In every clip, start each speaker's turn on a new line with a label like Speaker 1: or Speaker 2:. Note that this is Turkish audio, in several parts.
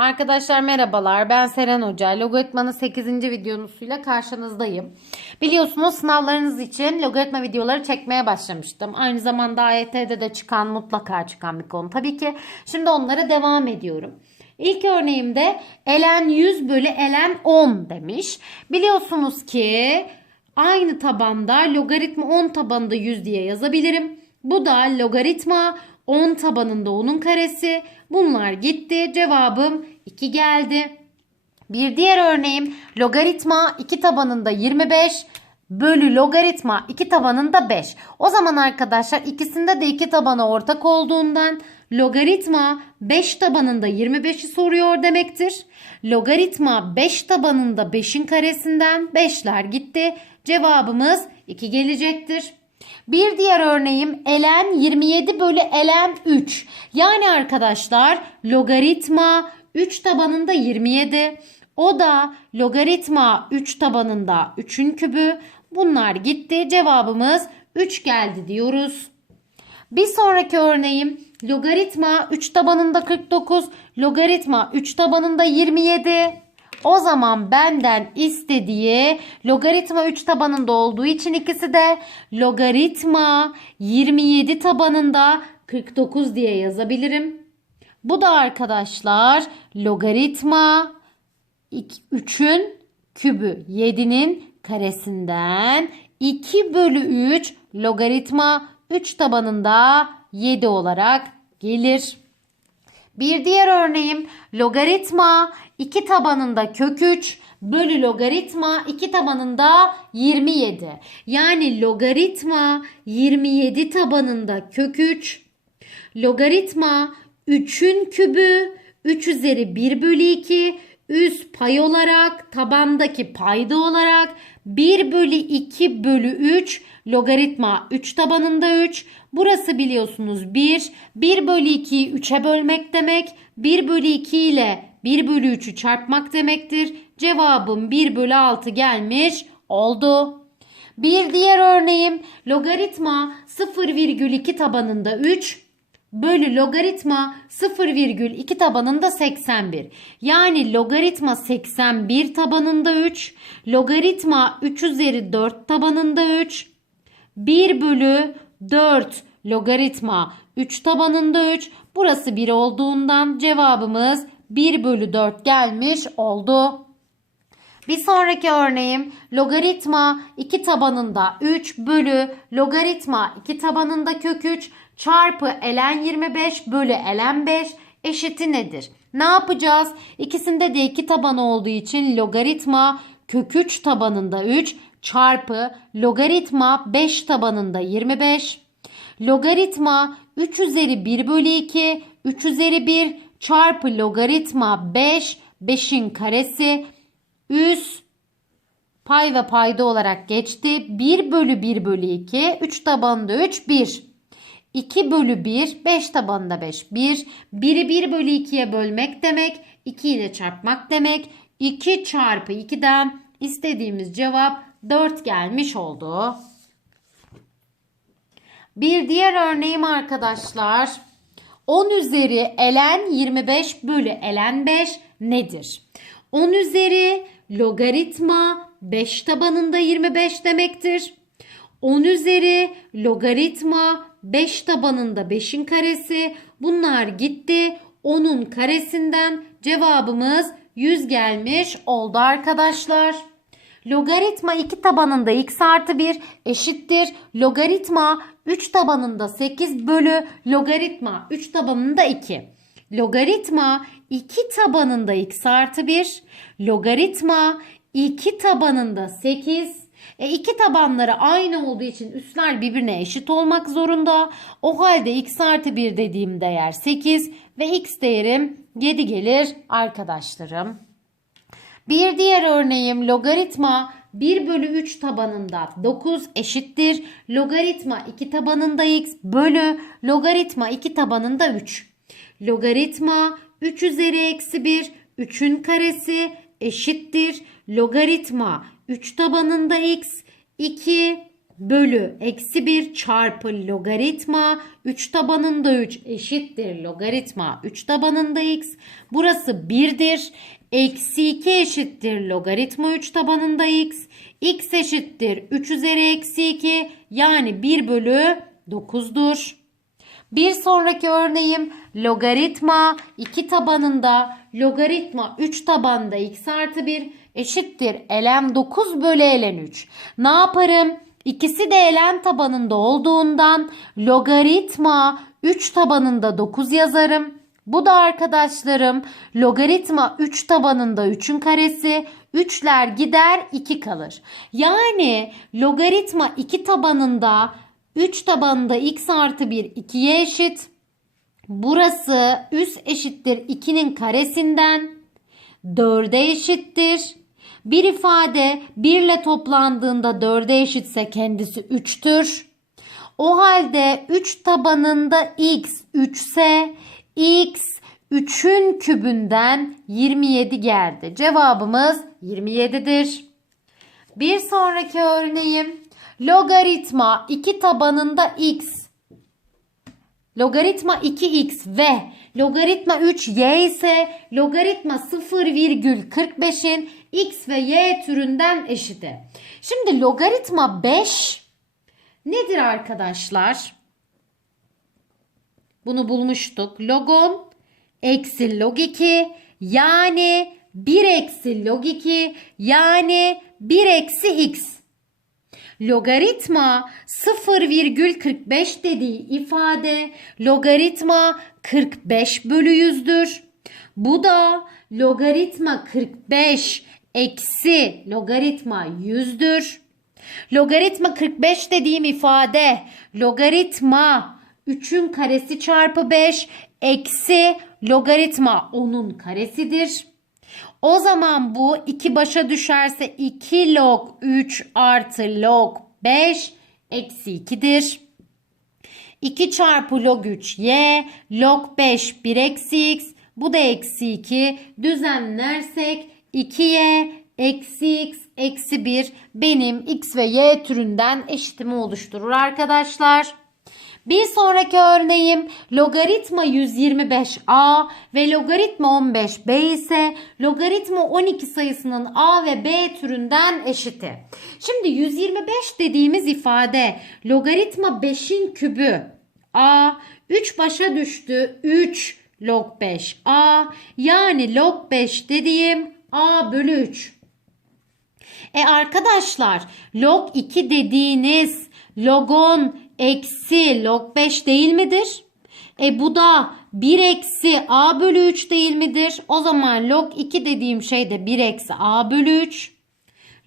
Speaker 1: Arkadaşlar merhabalar. Ben Seren Hoca. Logaritmanın 8. videosuyla karşınızdayım. Biliyorsunuz sınavlarınız için logaritma videoları çekmeye başlamıştım. Aynı zamanda AYT'de de çıkan mutlaka çıkan bir konu. Tabii ki şimdi onlara devam ediyorum. İlk örneğimde elen 100 bölü elen 10 demiş. Biliyorsunuz ki aynı tabanda logaritma 10 tabanında 100 diye yazabilirim. Bu da logaritma 10 tabanında 10'un karesi. Bunlar gitti. Cevabım 2 geldi. Bir diğer örneğim logaritma 2 tabanında 25 bölü logaritma 2 tabanında 5. O zaman arkadaşlar ikisinde de 2 tabanı ortak olduğundan logaritma 5 tabanında 25'i soruyor demektir. Logaritma 5 tabanında 5'in karesinden 5'ler gitti. Cevabımız 2 gelecektir. Bir diğer örneğim elen 27 bölü elen 3. Yani arkadaşlar logaritma 3 tabanında 27. O da logaritma 3 tabanında 3'ün kübü. Bunlar gitti. Cevabımız 3 geldi diyoruz. Bir sonraki örneğim logaritma 3 tabanında 49, logaritma 3 tabanında 27. O zaman benden istediği logaritma 3 tabanında olduğu için ikisi de logaritma 27 tabanında 49 diye yazabilirim. Bu da arkadaşlar logaritma 3'ün kübü 7'nin karesinden 2 bölü 3 logaritma 3 tabanında 7 olarak gelir. Bir diğer örneğim logaritma 2 tabanında kök 3 bölü logaritma 2 tabanında 27. Yani logaritma 27 tabanında kök 3 logaritma 3'ün kübü 3 üzeri 1 bölü 2 üst pay olarak tabandaki payda olarak 1 bölü 2 bölü 3 logaritma 3 tabanında 3. Burası biliyorsunuz 1. 1 bölü 2'yi 3'e bölmek demek. 1 bölü 2 ile 1 bölü 3'ü çarpmak demektir. Cevabım 1 bölü 6 gelmiş oldu. Bir diğer örneğim logaritma 0,2 tabanında 3 bölü logaritma 0,2 tabanında 81. Yani logaritma 81 tabanında 3, logaritma 3 üzeri 4 tabanında 3, 1 bölü 4 logaritma 3 tabanında 3. Burası 1 olduğundan cevabımız 1 bölü 4 gelmiş oldu. Bir sonraki örneğim logaritma 2 tabanında 3 bölü logaritma 2 tabanında kök 3 çarpı ln 25 bölü ln 5 eşiti nedir? Ne yapacağız? İkisinde de 2 taban olduğu için logaritma kök 3 tabanında 3 çarpı logaritma 5 tabanında 25 logaritma 3 üzeri 1 bölü 2 3 üzeri 1 çarpı logaritma 5 5'in karesi üst pay ve payda olarak geçti. 1 bölü 1 bölü 2 3 tabanında 3 1 2 bölü 1 5 tabanında 5 1 1'i 1 bölü 2'ye bölmek demek 2 ile çarpmak demek 2 çarpı 2'den istediğimiz cevap 4 gelmiş oldu. Bir diğer örneğim arkadaşlar 10 üzeri ln 25 bölü ln 5 nedir? 10 üzeri logaritma 5 tabanında 25 demektir. 10 üzeri logaritma 5 tabanında 5'in karesi. Bunlar gitti. 10'un karesinden cevabımız 100 gelmiş oldu arkadaşlar. Logaritma 2 tabanında x artı 1 eşittir. Logaritma 3 tabanında 8 bölü logaritma 3 tabanında 2. Logaritma 2 tabanında x artı 1. Logaritma 2 tabanında 8. E iki tabanları aynı olduğu için üstler birbirine eşit olmak zorunda. O halde x artı 1 dediğim değer 8 ve x değerim 7 gelir arkadaşlarım. Bir diğer örneğim logaritma 1 bölü 3 tabanında 9 eşittir. Logaritma 2 tabanında x bölü logaritma 2 tabanında 3. Logaritma 3 üzeri eksi 1 3'ün karesi eşittir. Logaritma 3 tabanında x 2 bölü eksi 1 çarpı logaritma 3 tabanında 3 eşittir logaritma 3 tabanında x. Burası 1'dir. Eksi 2 eşittir logaritma 3 tabanında x. x eşittir 3 üzeri eksi 2 yani 1 bölü 9'dur. Bir sonraki örneğim logaritma 2 tabanında logaritma 3 tabanında x artı 1 eşittir ln 9 bölü ln 3. Ne yaparım? İkisi de ln tabanında olduğundan logaritma 3 tabanında 9 yazarım. Bu da arkadaşlarım logaritma 3 tabanında 3'ün karesi 3'ler gider 2 kalır. Yani logaritma 2 tabanında 3 tabanında x artı 1 2'ye eşit. Burası üst eşittir 2'nin karesinden 4'e eşittir. Bir ifade 1 ile toplandığında 4'e eşitse kendisi 3'tür. O halde 3 tabanında x 3 ise x 3'ün kübünden 27 geldi. Cevabımız 27'dir. Bir sonraki örneğim logaritma 2 tabanında x logaritma 2x ve logaritma 3y ise logaritma 0,45'in x ve y türünden eşiti. Şimdi logaritma 5 nedir arkadaşlar? Bunu bulmuştuk. Logon eksi log 2 yani 1 eksi log 2 yani 1 eksi x. Logaritma 0,45 dediği ifade logaritma 45 bölü 100'dür. Bu da logaritma 45 eksi logaritma 100'dür. Logaritma 45 dediğim ifade logaritma 3'ün karesi çarpı 5 eksi logaritma 10'un karesidir. O zaman bu 2 başa düşerse 2 log 3 artı log 5 eksi 2'dir. 2 çarpı log 3 y log 5 1 eksi x bu da eksi 2 düzenlersek 2y eksi x eksi 1 benim x ve y türünden eşitimi oluşturur arkadaşlar. Bir sonraki örneğim logaritma 125a ve logaritma 15b ise logaritma 12 sayısının a ve b türünden eşiti. Şimdi 125 dediğimiz ifade logaritma 5'in kübü a 3 başa düştü 3 log 5 a yani log 5 dediğim a bölü 3. E arkadaşlar log 2 dediğiniz logon eksi log 5 değil midir? E bu da 1 eksi a bölü 3 değil midir? O zaman log 2 dediğim şey de 1 eksi a bölü 3.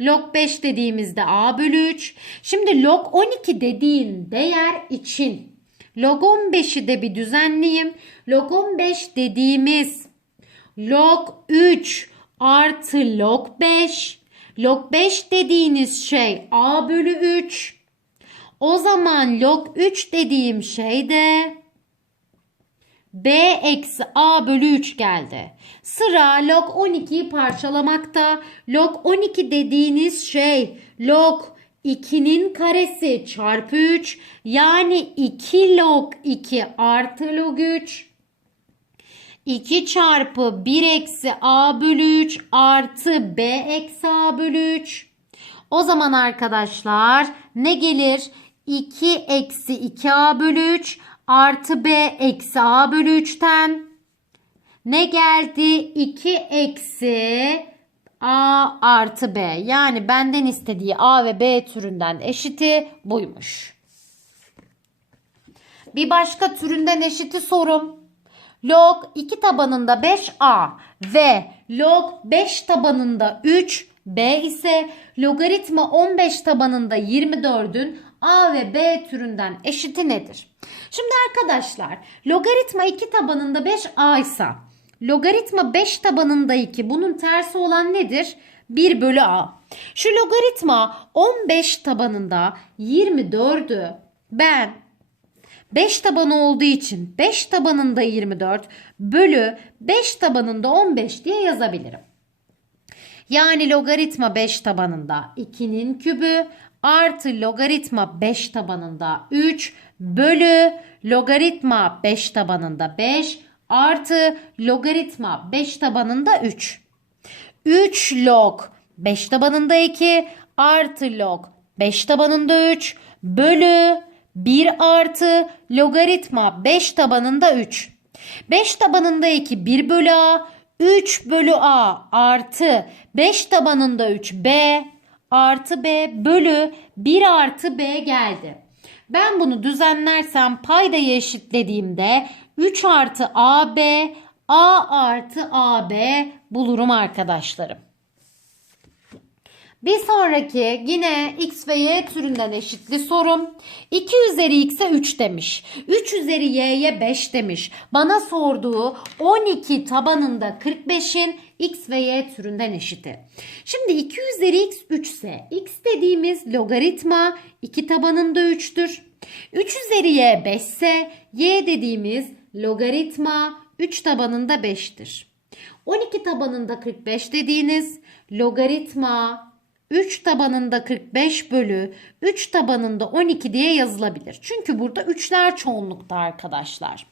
Speaker 1: Log 5 dediğimizde a bölü 3. Şimdi log 12 dediğin değer için log 15'i de bir düzenleyeyim. Log 15 dediğimiz log 3 artı log 5. Log 5 dediğiniz şey a bölü 3. O zaman log 3 dediğim şey de b eksi a bölü 3 geldi. Sıra log 12'yi parçalamakta. Log 12 dediğiniz şey log 2'nin karesi çarpı 3 yani 2 log 2 artı log 3 2 çarpı 1 eksi a bölü 3 artı b eksi a bölü 3 o zaman arkadaşlar ne gelir? 2 eksi 2a bölü 3 artı b eksi a bölü 3'ten ne geldi? 2 eksi a artı b. Yani benden istediği a ve b türünden eşiti buymuş. Bir başka türünden eşiti sorum. Log 2 tabanında 5a ve log 5 tabanında 3b ise logaritma 15 tabanında 24'ün A ve B türünden eşiti nedir? Şimdi arkadaşlar logaritma 2 tabanında 5A ise logaritma 5 tabanında 2 bunun tersi olan nedir? 1 bölü A. Şu logaritma 15 tabanında 24'ü ben 5 tabanı olduğu için 5 tabanında 24 bölü 5 tabanında 15 diye yazabilirim. Yani logaritma 5 tabanında 2'nin kübü artı logaritma 5 tabanında 3 bölü logaritma 5 tabanında 5 artı logaritma 5 tabanında 3. 3 log 5 tabanında 2 artı log 5 tabanında 3 bölü 1 artı logaritma 5 tabanında 3. 5 tabanında 2 1 bölü a 3 bölü a artı 5 tabanında 3 b artı b bölü 1 artı b geldi. Ben bunu düzenlersem paydayı eşitlediğimde 3 artı ab a artı ab bulurum arkadaşlarım. Bir sonraki yine x ve y türünden eşitli sorum. 2 üzeri x'e 3 demiş. 3 üzeri y'ye 5 demiş. Bana sorduğu 12 tabanında 45'in x ve y türünden eşiti. Şimdi 2 üzeri x 3 ise x dediğimiz logaritma 2 tabanında 3'tür. 3 üzeri y 5 ise y dediğimiz logaritma 3 tabanında 5'tir. 12 tabanında 45 dediğiniz logaritma 3 tabanında 45 bölü 3 tabanında 12 diye yazılabilir. Çünkü burada 3'ler çoğunlukta arkadaşlar.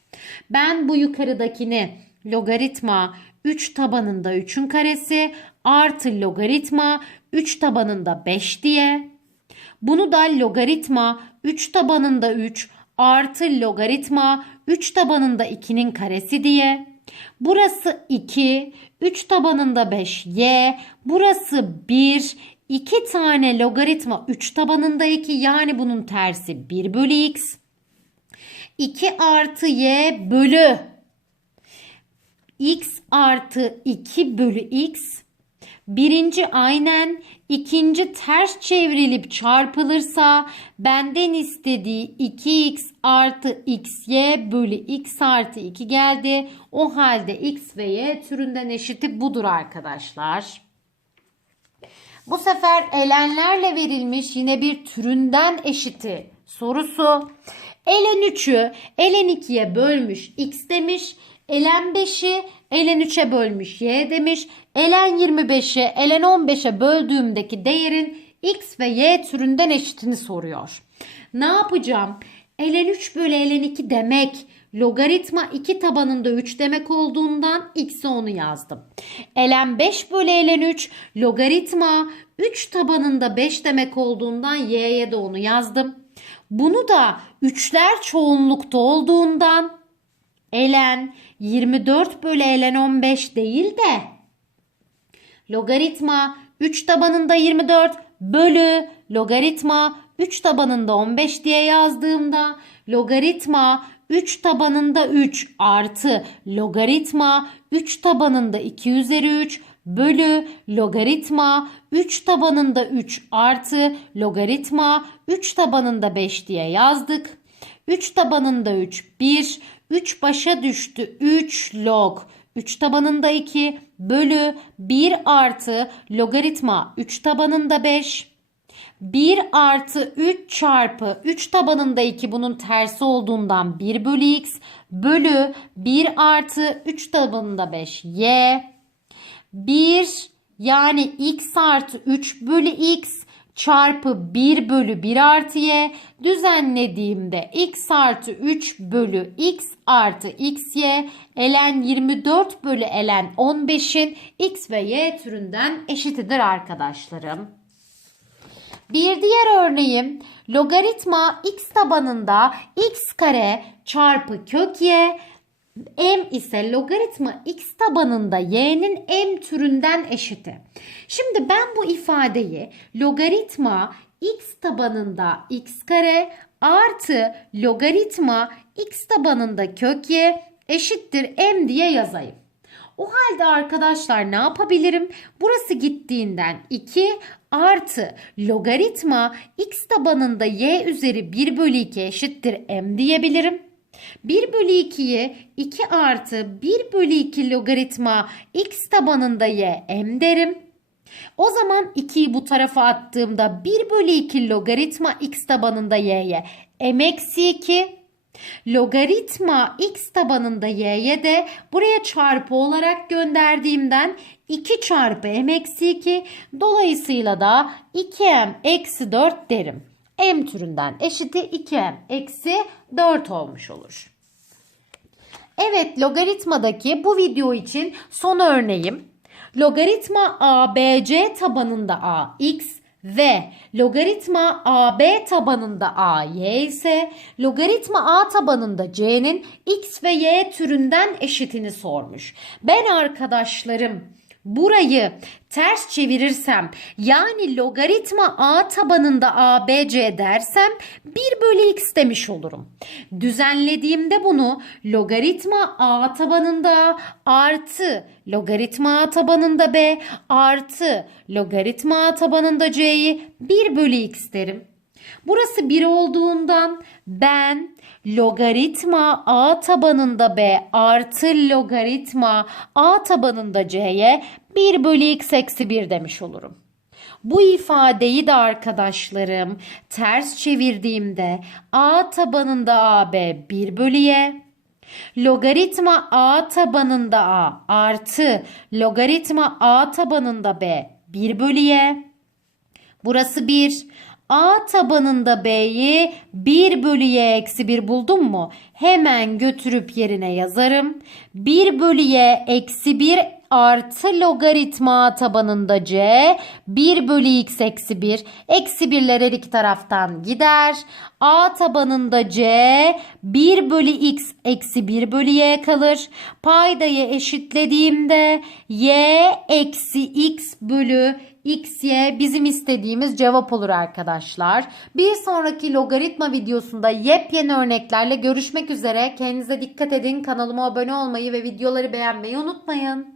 Speaker 1: Ben bu yukarıdakini logaritma 3 tabanında 3'ün karesi artı logaritma 3 tabanında 5 diye. Bunu da logaritma 3 tabanında 3 artı logaritma 3 tabanında 2'nin karesi diye. Burası 2, 3 tabanında 5 y, burası 1, 2 tane logaritma 3 tabanında 2 yani bunun tersi 1 bölü x. 2 artı y bölü x artı 2 bölü x. Birinci aynen, ikinci ters çevrilip çarpılırsa benden istediği 2x artı xy bölü x artı 2 geldi. O halde x ve y türünden eşiti budur arkadaşlar. Bu sefer elenlerle verilmiş yine bir türünden eşiti sorusu. Elen 3'ü elen 2'ye bölmüş x demiş. Elen 5'i elen 3'e bölmüş y demiş. Elen 25'i elen 15'e böldüğümdeki değerin x ve y türünden eşitini soruyor. Ne yapacağım? Elen 3 bölü elen 2 demek logaritma 2 tabanında 3 demek olduğundan x'e onu yazdım. Elen 5 bölü elen 3 logaritma 3 tabanında 5 demek olduğundan y'ye de onu yazdım. Bunu da 3'ler çoğunlukta olduğundan elen 24 bölü elen 15 değil de logaritma 3 tabanında 24 bölü logaritma 3 tabanında 15 diye yazdığımda logaritma 3 tabanında 3 artı logaritma 3 tabanında 2 üzeri 3 bölü logaritma 3 tabanında 3 artı logaritma 3 tabanında 5 diye yazdık. 3 tabanında 3 1 3 başa düştü 3 log 3 tabanında 2 bölü 1 artı logaritma 3 tabanında 5 1 artı 3 çarpı 3 tabanında 2 bunun tersi olduğundan 1 bölü x bölü 1 artı 3 tabanında 5 y 1 yani x artı 3 bölü x çarpı 1 bölü 1 artı y düzenlediğimde x artı 3 bölü x artı xy elen 24 bölü elen 15'in x ve y türünden eşitidir arkadaşlarım. Bir diğer örneğim logaritma x tabanında x kare çarpı kök y m ise logaritma x tabanında y'nin m türünden eşiti. Şimdi ben bu ifadeyi logaritma x tabanında x kare artı logaritma x tabanında kök y eşittir m diye yazayım. O halde arkadaşlar ne yapabilirim? Burası gittiğinden 2 artı logaritma x tabanında y üzeri 1 bölü 2 eşittir m diyebilirim. 1 bölü 2'yi 2 artı 1 bölü 2 logaritma x tabanında y m derim. O zaman 2'yi bu tarafa attığımda 1 bölü 2 logaritma x tabanında y'ye m eksi 2 Logaritma x tabanında y'ye de buraya çarpı olarak gönderdiğimden 2 çarpı m eksi 2 dolayısıyla da 2m eksi 4 derim. m türünden eşiti 2m eksi 4 olmuş olur. Evet logaritmadaki bu video için son örneğim. Logaritma ABC tabanında ax ve logaritma AB tabanında AY ise logaritma A tabanında C'nin x ve y türünden eşitini sormuş. Ben arkadaşlarım burayı ters çevirirsem yani logaritma A tabanında ABC dersem 1 bölü x demiş olurum. Düzenlediğimde bunu logaritma A tabanında artı logaritma A tabanında B artı logaritma A tabanında C'yi 1 bölü x derim. Burası 1 olduğundan ben logaritma a tabanında b artı logaritma a tabanında c'ye 1 bölü x eksi 1 demiş olurum. Bu ifadeyi de arkadaşlarım ters çevirdiğimde a tabanında ab 1 bölü y logaritma a tabanında a artı logaritma a tabanında b 1 bölü y Burası 1. A tabanında B'yi 1 bölü Y eksi 1 buldum mu? Hemen götürüp yerine yazarım. 1 bölü Y eksi 1 artı logaritma A tabanında C 1 bölü X eksi 1. Eksi 1'ler her iki taraftan gider. A tabanında C 1 bölü X eksi 1 bölü Y kalır. Paydayı eşitlediğimde Y eksi X bölü XY bizim istediğimiz cevap olur arkadaşlar. Bir sonraki logaritma videosunda yepyeni örneklerle görüşmek üzere. Kendinize dikkat edin. Kanalıma abone olmayı ve videoları beğenmeyi unutmayın.